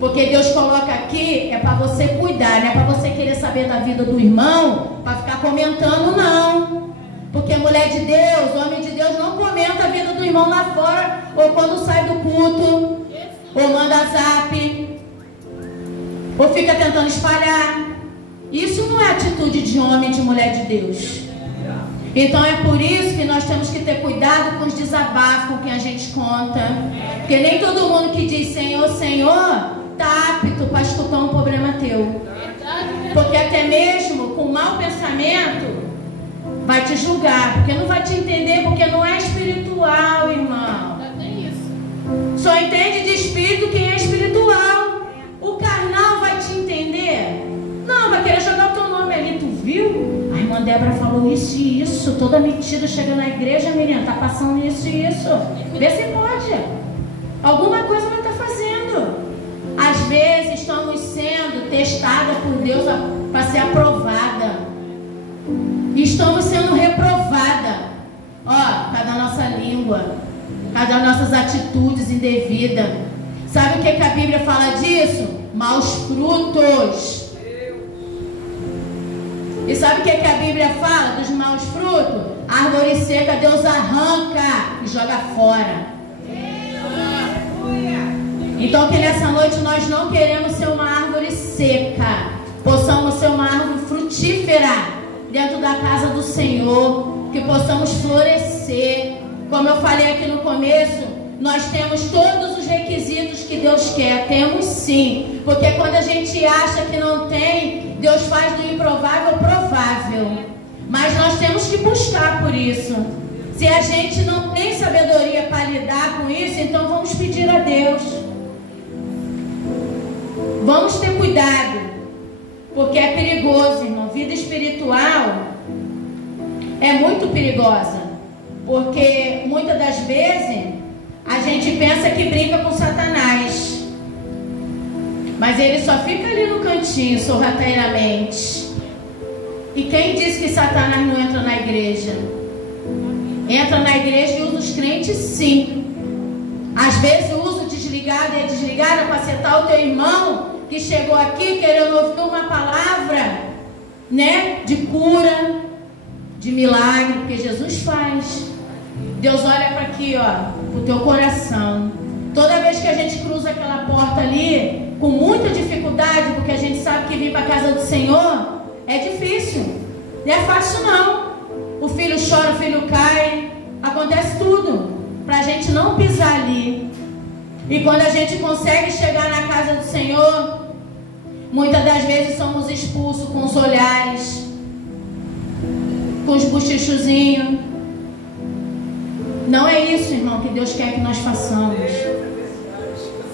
Porque Deus coloca aqui é para você cuidar, não é para você querer saber da vida do irmão, para ficar comentando, não. Porque mulher de Deus, homem de Deus não comenta a vida do irmão lá fora, ou quando sai do culto, ou manda zap, ou fica tentando espalhar. Isso não é atitude de homem e de mulher de Deus. Então é por isso que nós temos que ter cuidado com os desabafos com quem a gente conta. Porque nem todo mundo que diz Senhor, Senhor, está apto para escutar um problema teu. Porque até mesmo com mau pensamento, vai te julgar, porque não vai te entender, porque não é espiritual, irmão. Só entende de espírito quem é espiritual. O carnal vai te entender? Não, vai querer jogar o teu nome ali. Tu viu? A irmã Débora falou isso e isso. Toda metida chega na igreja, menina, tá passando isso e isso. Vê se pode. Alguma coisa ela está fazendo. Às vezes estamos sendo testadas por Deus para ser aprovada. Estamos sendo reprovada. Ó, cada nossa língua, cada nossas atitudes indevidas. Sabe o que a Bíblia fala disso? Maus frutos. E sabe o que a Bíblia fala dos maus frutos? Árvore seca Deus arranca e joga fora. Então que nessa noite nós não queremos ser uma árvore seca, possamos ser uma árvore frutífera dentro da casa do Senhor, que possamos florescer. Como eu falei aqui no começo, nós temos todos os requisitos que Deus quer, temos sim, porque quando a gente acha que não tem, Deus faz do improvável provável, mas nós temos que buscar por isso. Se a gente não tem sabedoria para lidar com isso, então vamos pedir a Deus. Vamos ter cuidado, porque é perigoso, irmão. Vida espiritual é muito perigosa, porque muitas das vezes a gente pensa que brinca com Satanás, mas ele só fica ali no cantinho, sorrateiramente. E quem disse que Satanás não entra na igreja? Entra na igreja e usa os crentes, sim. Às vezes usa o desligado e a desligada para acertar o teu irmão que chegou aqui querendo ouvir uma palavra, né, de cura, de milagre, porque Jesus faz. Deus olha para aqui, ó, pro teu coração. Toda vez que a gente cruza aquela porta ali, com muita dificuldade, porque a gente sabe que vir para a casa do Senhor é difícil, não é fácil não. O filho chora, o filho cai, acontece tudo, para a gente não pisar ali. E quando a gente consegue chegar na casa do Senhor, muitas das vezes somos expulsos com os olhares, com os bochichozinhos. Não é isso, irmão, que Deus quer que nós façamos.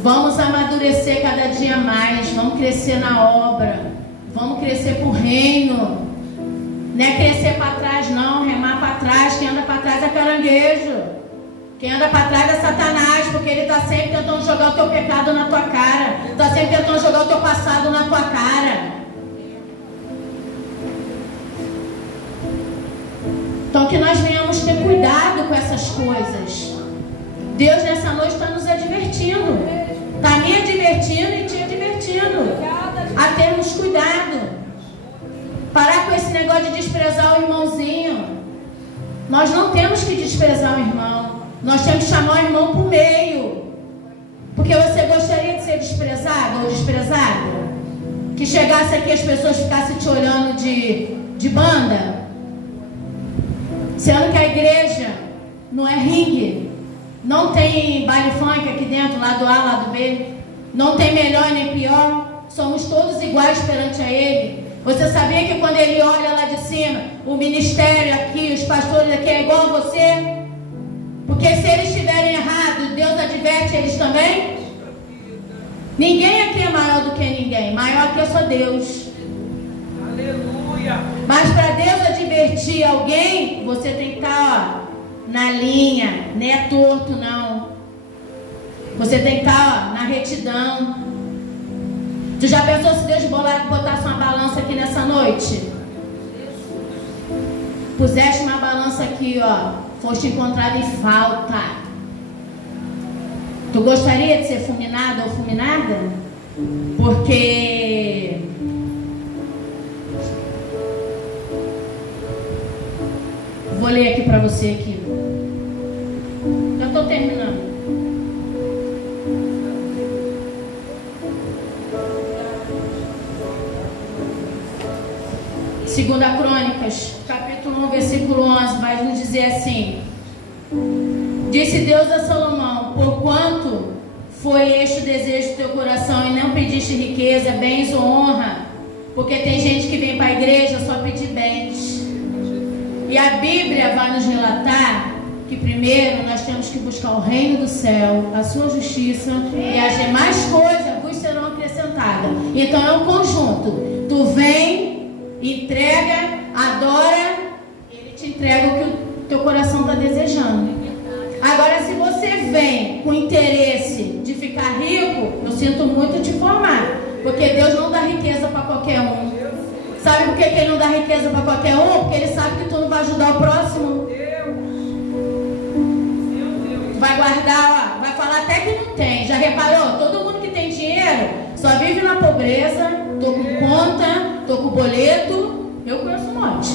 Vamos amadurecer cada dia mais, vamos crescer na obra, vamos crescer para o reino. Não é crescer para trás não, remar para trás. Quem anda para trás é caranguejo. Quem anda para trás é Satanás, porque ele está sempre tentando jogar o teu pecado na tua cara, está sempre tentando jogar o teu passado na tua cara. Então que nós venhamos ter cuidado com essas coisas. Deus nessa noite está nos advertindo, está me advertindo e te advertindo a termos cuidado. Parar com esse negócio de desprezar o irmãozinho. Nós não temos que desprezar o irmão, nós temos que chamar o irmão para o meio. Porque você gostaria de ser desprezado ou desprezada? Que chegasse aqui as pessoas ficassem te olhando de banda? Sendo que a igreja não é ringue, não tem baile funk aqui dentro, lado A, lado B, não tem melhor nem pior, somos todos iguais perante a Ele. Você sabia que quando Ele olha lá de cima, o ministério aqui, os pastores aqui é igual a você? Porque se eles estiverem errados, Deus adverte eles também? Ninguém aqui é maior do que ninguém, maior aqui é só Deus. Aleluia! Mas para Deus advertir alguém, você tem que estar, ó, na linha, não é torto não. Você tem que estar, ó, na retidão. Tu já pensou se Deus botasse uma balança aqui nessa noite? Puseste uma balança aqui, ó, foste encontrado em falta. Tu gostaria de ser fulminado ou fulminada? Porque vou ler aqui para você aqui. Eu estou terminando. Segunda Crônicas, capítulo 1, versículo 11, vai nos dizer assim: disse Deus a Salomão: porquanto foi este o desejo do teu coração, e não pediste riqueza, bens ou honra, porque tem gente que vem para a igreja só pedir bens, E a Bíblia vai nos relatar que primeiro nós temos que buscar o reino do céu, a sua justiça, e as demais coisas vos serão acrescentadas. Então é um conjunto. Tu vem, entrega, adora, ele te entrega o que o teu coração está desejando. Agora, se você vem com interesse de ficar rico, eu sinto muito te informar, porque Deus não dá riqueza para qualquer um. Sabe por que ele não dá riqueza para qualquer um? Porque ele sabe que tu não vai ajudar o próximo. Vai guardar, ó, vai falar até que não tem. Já reparou? Todo mundo que tem dinheiro só vive na pobreza. Tô com conta, tô com boleto. Eu conheço um monte.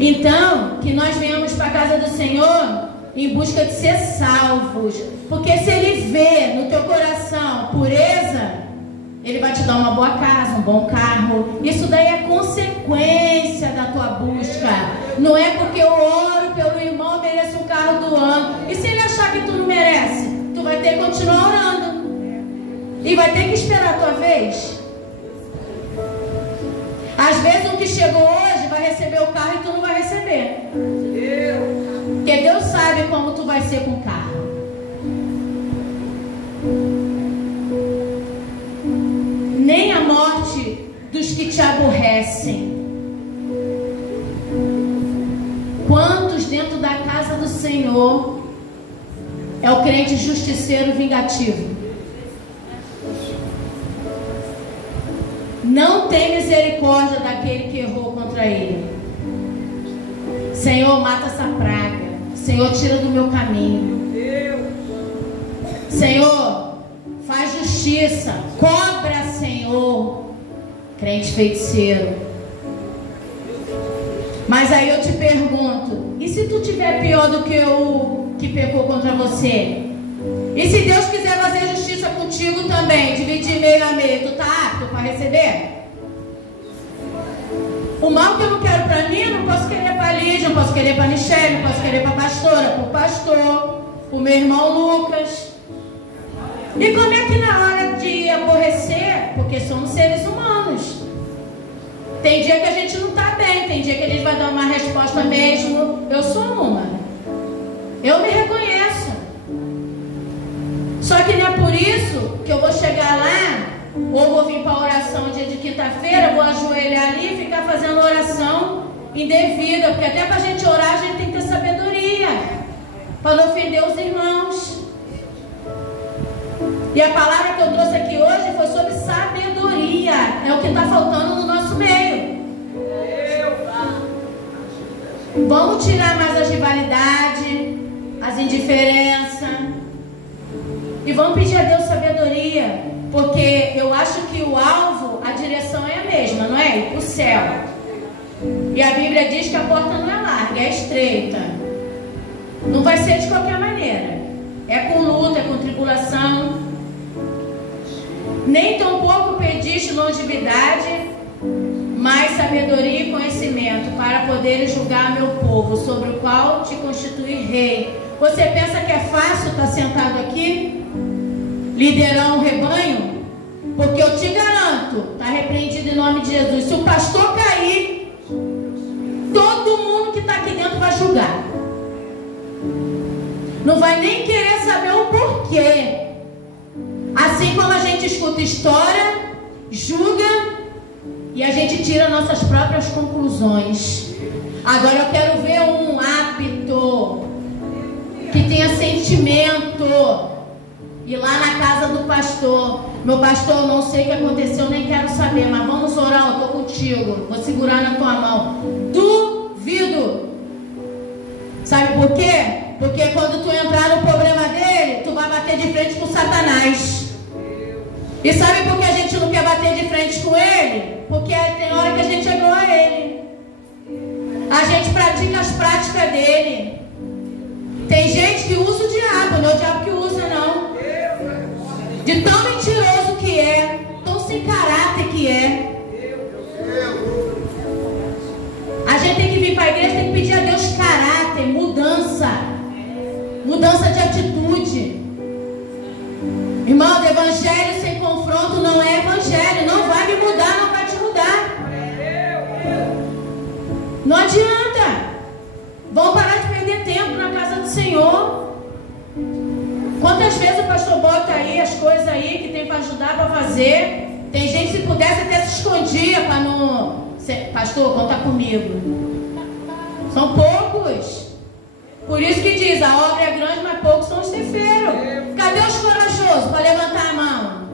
Então, que nós venhamos para a casa do Senhor em busca de ser salvos. Porque se Ele vê no teu coração pureza, Ele vai te dar uma boa casa, um bom carro. Isso daí é consequência da tua busca. Não é porque eu oro pelo irmão, eu mereço um carro do ano. E se ele achar que tu não merece, tu vai ter que continuar orando. E vai ter que esperar a tua vez. Às vezes o que chegou hoje vai receber o carro e tu não vai receber. Porque Deus sabe como tu vai ser com o carro. Nem a morte dos que te aborrecem. Quantos dentro da casa do Senhor é o crente justiceiro vingativo? Não tem misericórdia daquele que errou contra ele. Senhor, mata essa praga. Senhor, tira do meu caminho. Senhor, faz justiça. Cobra, Senhor. Crente feiticeiro. Mas aí eu te pergunto, e se tu tiver pior do que o que pecou contra você? E se Deus quiser fazer justiça contigo também, dividir meio a meio, tu tá apto para receber? O mal que eu não quero para mim, eu não posso querer para Lígia, não posso querer para Michele, não posso querer para a pastora, para o pastor, para o meu irmão Lucas. E como é que na hora de aborrecer, porque somos seres humanos, tem dia que a gente não está bem, tem dia que a gente vai dar uma resposta mesmo. Eu sou uma. Eu me reconheço. Só que não é por isso que eu vou chegar lá, ou vou vir para a oração dia de quinta-feira, vou ajoelhar ali e ficar fazendo oração indevida. Porque até para a gente orar, a gente tem que ter sabedoria, para não ofender os irmãos. E a palavra que eu trouxe aqui hoje foi sobre sabedoria. É o que está faltando no nosso meio. Vamos tirar mais as rivalidades, as indiferenças. E vamos pedir a Deus sabedoria. Porque eu acho que o alvo, a direção é a mesma, não é? O céu. E a Bíblia diz que a porta não é larga, é estreita. Não vai ser de qualquer maneira. É com luta, é com tribulação. Nem tão pouco pediste longevidade, mas sabedoria e conhecimento, para poderes julgar meu povo, sobre o qual te constituir rei. Você pensa que é fácil estar sentado aqui, liderar um rebanho? Porque eu te garanto, está repreendido em nome de Jesus, se o pastor cair, todo mundo que está aqui dentro vai julgar. Não vai nem querer saber o porquê. Assim como a gente escuta história, julga e a gente tira nossas próprias conclusões. Agora eu quero ver um hábito que tenha sentimento. Ir lá na casa do pastor. Meu pastor, eu não sei o que aconteceu, nem quero saber, mas vamos orar, eu estou contigo. Vou segurar na tua mão. Duvido. Sabe por quê? Porque quando tu entrar no problema dele, tu vai bater de frente com Satanás. E sabe por que a gente não quer bater de frente com ele? Porque tem hora que a gente é igual a ele. A gente pratica as práticas dele. Tem gente que usa o diabo, não é o diabo que usa, não. De tão mentiroso que é, tão sem caráter que é. A gente tem que vir para a igreja, tem que pedir a Deus caráter, mudança. Mudança de atitude. Irmão, o evangelho sem confronto não é evangelho. Não vai me mudar, não vai te mudar. Não adianta. Vão parar de perder tempo na casa do Senhor. Quantas vezes o pastor bota aí as coisas aí que tem para ajudar para fazer? Tem gente que se pudesse até se escondia para não... Pastor, conta comigo. São poucos. Por isso que diz, a obra é grande, mas poucos são os cefeiros. Cadê os corajosos para levantar a mão?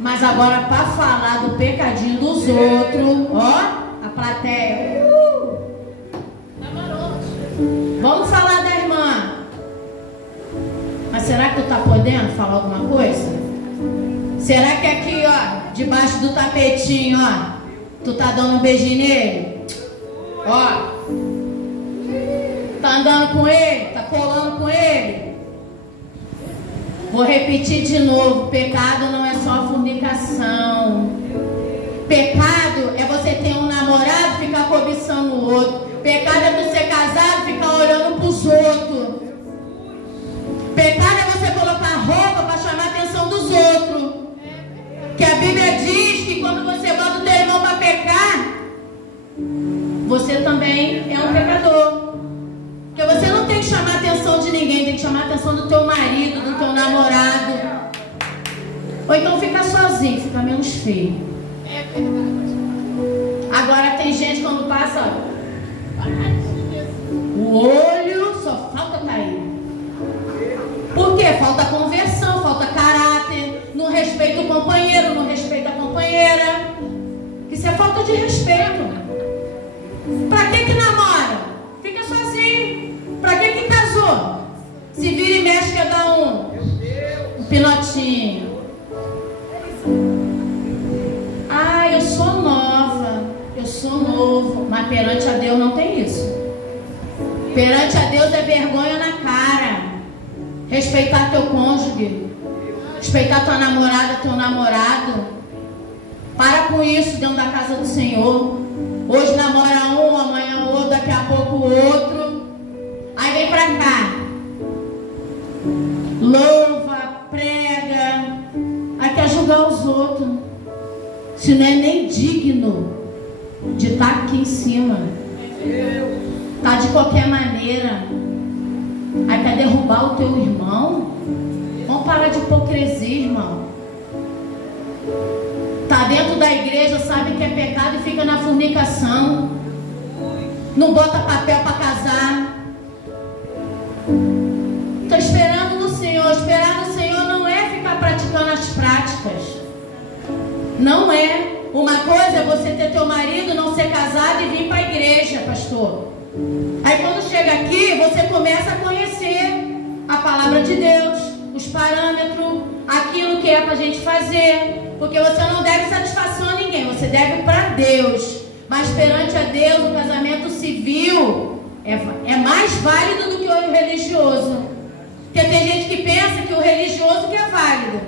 Mas agora para falar do pecadinho dos outros, ó, a plateia. Vamos falar da irmã. Mas será que tu tá podendo falar alguma coisa? Será que aqui, ó, debaixo do tapetinho, ó, tu tá dando um beijinho nele? Ó, tá andando com ele? Tá colando com ele? Vou repetir de novo, pecado não é só fornicação. Pecado é você ter um namorado e ficar cobiçando o outro. Pecado é tu ser casado e ficar olhando para os outros. Pecado é você colocar roupa para chamar a atenção dos outros. Que a Bíblia diz que quando você bota o teu irmão para pecar, você também é um pecador. Porque você não tem que chamar a atenção de ninguém, tem que chamar a atenção do teu marido, do teu namorado. Ou então fica sozinho, fica menos feio. Agora tem gente quando passa, o olho só falta cair. Por quê? Falta conversão, falta caráter, não respeita o companheiro, não respeita a companheira. Isso é falta de respeito. Pra que namora? Fica sozinho. Pra que casou? Se vira e mexe, cada um pinotinho. Ah, eu sou nova, eu sou novo. Mas perante a Deus não tem isso. Perante a Deus é vergonha na cara. Respeitar teu cônjuge, respeitar tua namorada, teu namorado. Para com isso dentro da casa do Senhor. Hoje namora um, amanhã o outro, daqui a pouco o outro. Aí vem pra cá, louva, prega, aí quer julgar os outros. Se não é nem digno de estar aqui em cima, tá de qualquer maneira. Aí quer derrubar o teu irmão? Vamos parar de hipocrisia, irmão. Tá dentro da igreja, sabe que é pecado e fica na fornicação. Não bota papel para casar. Tô esperando no Senhor. Esperar no Senhor não é ficar praticando as práticas. Não é. Uma coisa é você ter teu marido, não ser casado e vir para a igreja, pastor. Aí quando chega aqui, você começa a conhecer a palavra de Deus, os parâmetros, aquilo que é para a gente fazer. Porque você não deve satisfação a ninguém, você deve para Deus. Mas perante a Deus, o casamento civil é mais válido do que o religioso. Porque tem gente que pensa que o religioso que é válido.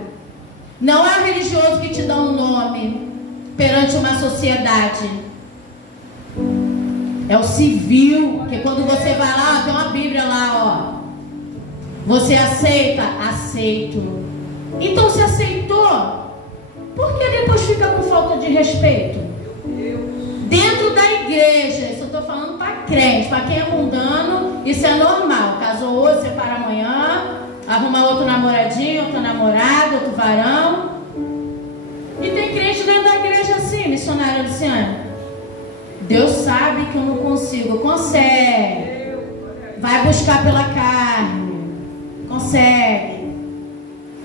Não é o religioso que te dá um nome perante uma sociedade. É o civil, porque quando você vai lá, tem uma Bíblia lá, ó. Você aceita? Aceito. Então se aceitou, por que depois fica com falta de respeito? Dentro da igreja, isso eu estou falando para crente, para quem é mundano, isso é normal. Casou hoje, separa amanhã, arruma outro namoradinho, outro namorado, outro varão. E tem crente dentro da igreja assim, missionária Luciana. Deus sabe que eu não consigo. Consegue. Vai buscar pela carne. Consegue.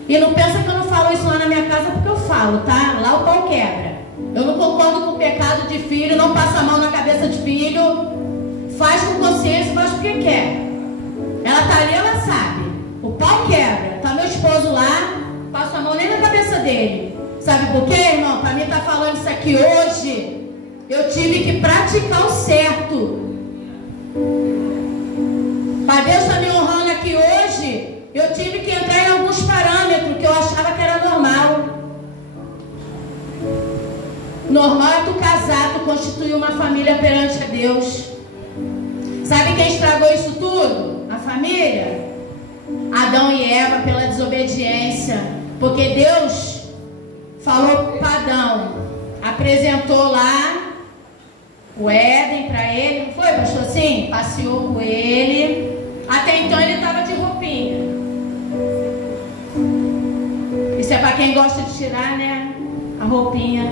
E não pensa que eu não falo isso lá na minha casa porque eu falo, tá? Lá o pau quebra. Eu não concordo com o pecado de filho. Não passa a mão na cabeça de filho. Faz com consciência, faz porque quer. Ela tá ali, ela sabe. O pau quebra. Tá meu esposo lá. Passo a mão nem na cabeça dele. Sabe por quê, irmão? Para mim tá falando isso aqui hoje. Eu tive que praticar o certo. Para Deus estar me honrando aqui hoje, eu tive que entrar em alguns parâmetros que eu achava que era normal. Normal é tu casar, tu constituir uma família perante a Deus. Sabe quem estragou isso tudo? A família? Adão e Eva, pela desobediência. Porque Deus falou para Adão, apresentou lá o Éden para ele, não foi, pastor? Sim, passeou com ele. Até então ele estava de roupinha. Isso é para quem gosta de tirar, né? A roupinha,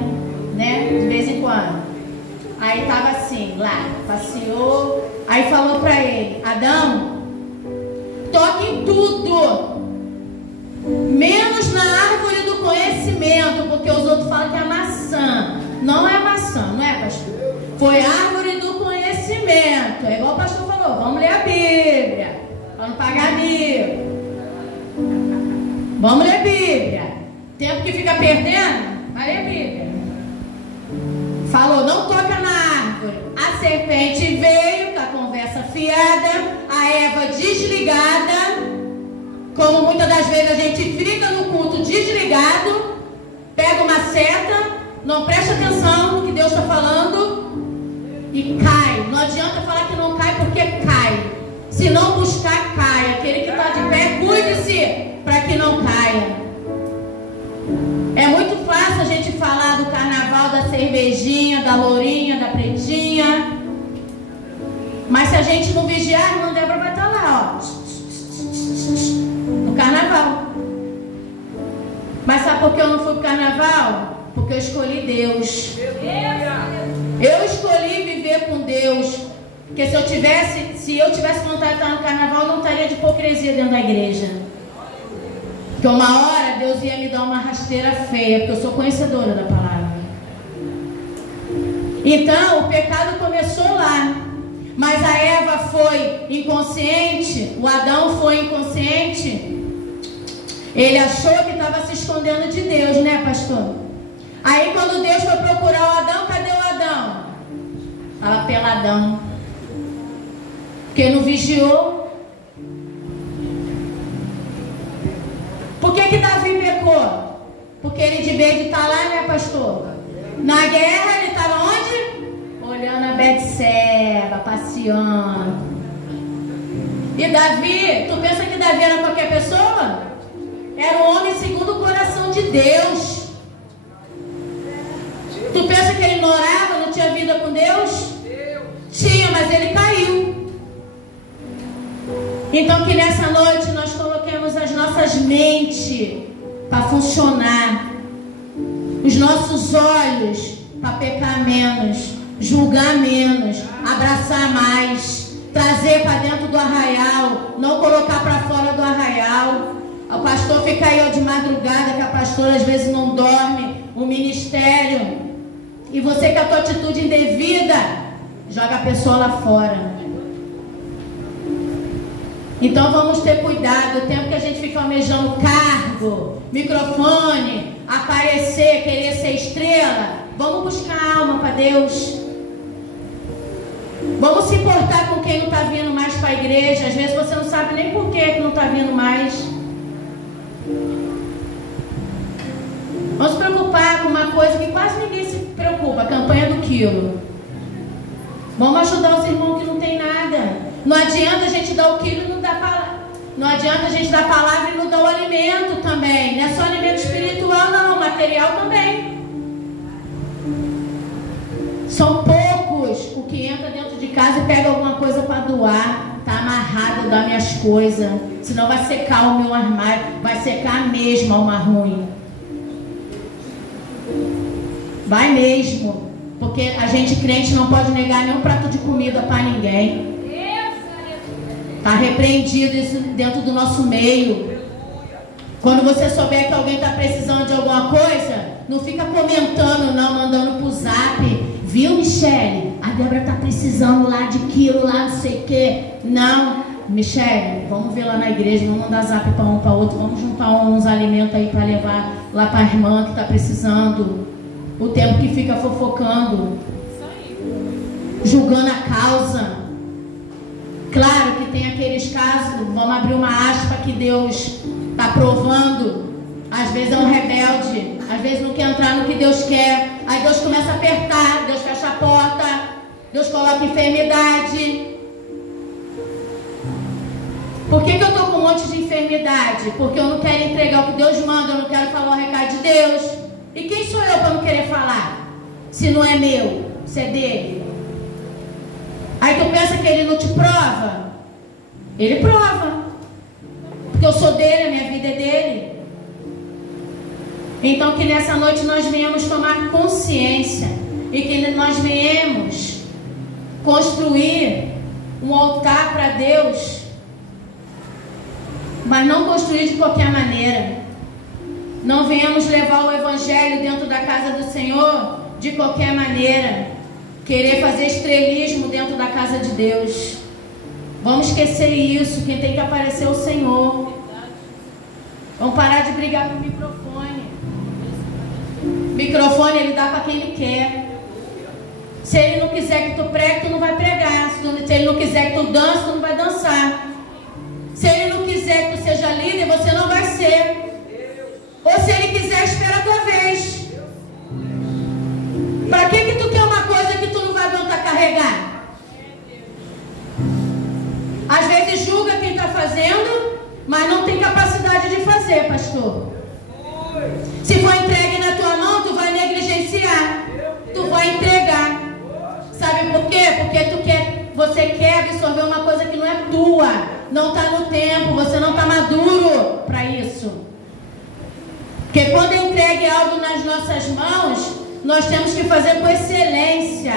né? De vez em quando. Aí estava assim, lá, passeou. Aí falou para ele: Adão, toque em tudo, menos na árvore do conhecimento, porque os outros falam que é maçã. Não é maçã, não é, pastor? Foi árvore do conhecimento. É igual o pastor falou: vamos ler a Bíblia, para não pagar mico. Vamos ler a Bíblia. Tempo que fica perdendo, vai ler a Bíblia. Falou: não toca na árvore. A serpente veio com a conversa fiada, a Eva desligada. Como muitas das vezes a gente fica no culto desligado, pega uma seta, não presta atenção no que Deus está falando e cai. Não adianta falar que não cai, porque cai. Se não buscar, cai. Aquele que está de pé, cuide-se para que não caia. É muito fácil a gente falar do carnaval, da cervejinha, da lourinha, da pretinha. Mas se a gente não vigiar, a irmã Débora vai estar lá, ó, no carnaval. Mas sabe por que eu não fui pro carnaval? Porque eu escolhi Deus. Eu escolhi viver com Deus. Porque se eu tivesse vontade de estar no carnaval, eu não estaria de hipocrisia dentro da igreja. Porque uma hora Deus ia me dar uma rasteira feia, porque eu sou conhecedora da palavra. Então o pecado começou lá. Mas a Eva foi inconsciente, o Adão foi inconsciente. Ele achou que estava se escondendo de Deus, né, pastor? Aí quando Deus foi procurar o Adão, cadê o Adão? Estava peladão. Porque não vigiou. Por que Davi pecou? Porque ele, de vez de estar lá, né, pastor? Na guerra ele estava onde? Olhando a Betseba, passeando. E Davi, tu pensa que Davi era qualquer pessoa? Era um homem segundo o coração de Deus. Tu pensa que ele não orava, não tinha vida com Deus? Tinha, mas ele caiu. Então que nessa noite nós coloquemos as nossas mentes para funcionar, os nossos olhos para pecar menos, julgar menos, abraçar mais, trazer para dentro do arraial, não colocar para fora do arraial. O pastor fica aí de madrugada, que a pastora às vezes não dorme, o ministério, e você com a tua atitude indevida, joga a pessoa lá fora. Então vamos ter cuidado. O tempo que a gente fica almejando cargo, microfone, aparecer, querer ser estrela, vamos buscar alma para Deus. Vamos se importar com quem não está vindo mais para a igreja. Às vezes você não sabe nem por que não está vindo mais. Vamos se preocupar com uma coisa que quase ninguém se preocupa: a campanha do quilo. Vamos ajudar os irmãos que não tem nada. Não adianta a gente dar o quilo e não dar palavra. Não adianta a gente dar palavra e não dar o alimento também. Não é só alimento espiritual, não, material também. São poucos o que entra dentro de casa e pega alguma coisa para doar. Está amarrado, dá minhas coisas. Senão vai secar o meu armário. Vai secar mesmo a alma ruim. Vai mesmo. Porque a gente crente não pode negar nenhum prato de comida para ninguém. Está repreendido isso dentro do nosso meio. Quando você souber que alguém está precisando de alguma coisa, não fica comentando não, mandando pro zap. Viu, Michele? A Débora está precisando lá de quilo, lá não sei o que. Não, Michele, vamos ver lá na igreja, vamos mandar zap para um para outro, vamos juntar uns alimentos aí para levar lá para a irmã que está precisando. O tempo que fica fofocando, julgando a causa. Claro que tem aqueles casos, vamos abrir uma aspa, que Deus está provando. Às vezes é um rebelde, às vezes não quer entrar no que Deus quer. Aí Deus começa a apertar, Deus fecha a porta, Deus coloca enfermidade. Por que eu estou com um monte de enfermidade? Porque eu não quero entregar o que Deus manda, eu não quero falar o recado de Deus. E quem sou eu para não querer falar? Se não é meu, se é dele. Aí tu pensa que ele não te prova? Ele prova. Porque eu sou dele, a minha vida é dele. Então que nessa noite nós venhamos tomar consciência e que nós venhamos construir um altar para Deus, mas não construir de qualquer maneira. Não venhamos levar o Evangelho dentro da casa do Senhor de qualquer maneira, querer fazer estrelismo dentro da casa de Deus. Vamos esquecer isso. Quem tem que aparecer é o Senhor. Vamos parar de brigar com o microfone. Microfone ele dá para quem ele quer. Se ele não quiser que tu pregue, tu não vai pregar. Se ele não quiser que tu dance, tu não vai dançar. Se ele não quiser que tu seja líder, você não vai ser. Ou se ele quiser, espera a tua vez. Para que tu quer uma coisa que tu não vai aguentar carregar? Às vezes julga quem está fazendo, mas não tem capacidade de fazer, pastor. Se for entregue na tua mão, tu vai negligenciar. Tu vai entregar. Sabe por quê? Porque você quer absorver uma coisa que não é tua. Não está no tempo, você não está maduro para isso. Porque quando entregue algo nas nossas mãos, nós temos que fazer com excelência.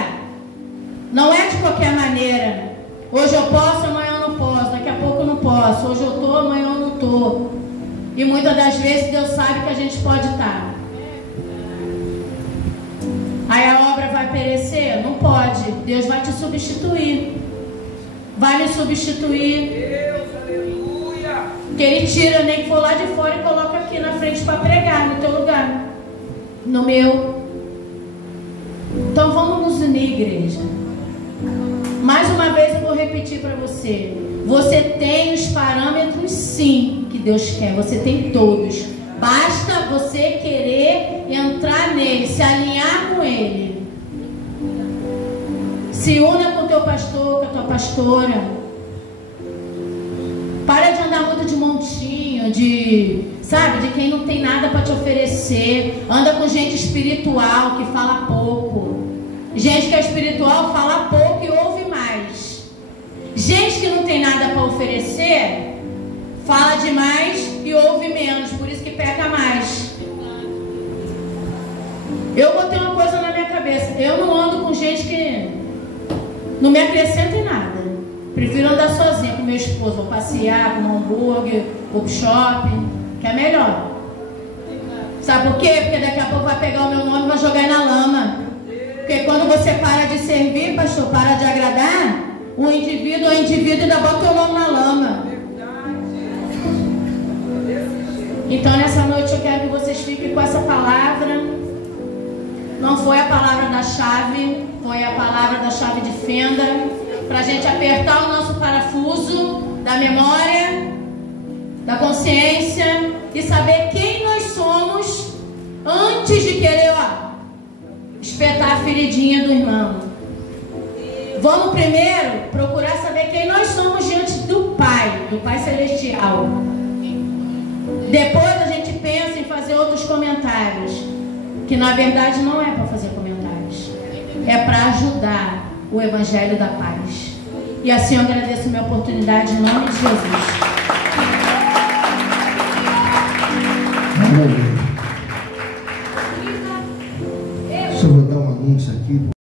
Não é de qualquer maneira. Hoje eu posso, amanhã eu não posso. Daqui a pouco eu não posso. Hoje eu estou, amanhã eu não estou. E muitas das vezes Deus sabe que a gente pode estar. Aí a obra vai perecer? Não pode. Deus vai te substituir. Vai me substituir. Deus, aleluia. Que Ele tira, nem que for lá de fora e coloca aqui na frente para pregar no teu lugar. No meu. Então vamos nos unir, igreja. Mais uma vez eu vou repetir para você. Você tem os parâmetros, sim, que Deus quer. Você tem todos. Basta você querer entrar nele, se alinhar com ele. Se una com o teu pastor, com a tua pastora. Para de andar muito de montinho, sabe, de quem não tem nada para te oferecer. Anda com gente espiritual que fala pouco. Gente que é espiritual fala pouco e ouve mais. Gente que não tem nada para oferecer, fala demais e ouve menos, por isso que peca mais. Eu botei uma coisa na minha cabeça. Eu não ando com gente que não me acrescenta em nada. Prefiro andar sozinha com meu esposo. Vou passear, comer um hambúrguer, vou pro shopping, que é melhor. Sabe por quê? Porque daqui a pouco vai pegar o meu nome e vai jogar na lama. Porque quando você para de servir, pastor, para de agradar, o indivíduo ainda bota o teu nome na lama. Então nessa noite eu quero que vocês fiquem com essa palavra. Não foi a palavra da chave, foi a palavra da chave de fenda, para a gente apertar o nosso parafuso da memória, da consciência e saber quem nós somos antes de querer, espetar a feridinha do irmão. Vamos primeiro procurar saber quem nós somos diante do Pai Celestial. Depois a gente pensa em fazer outros comentários, que na verdade não é para fazer comentários, é para ajudar o Evangelho da Paz. E assim eu agradeço a minha oportunidade em nome de Jesus. Só vou dar um anúncio aqui.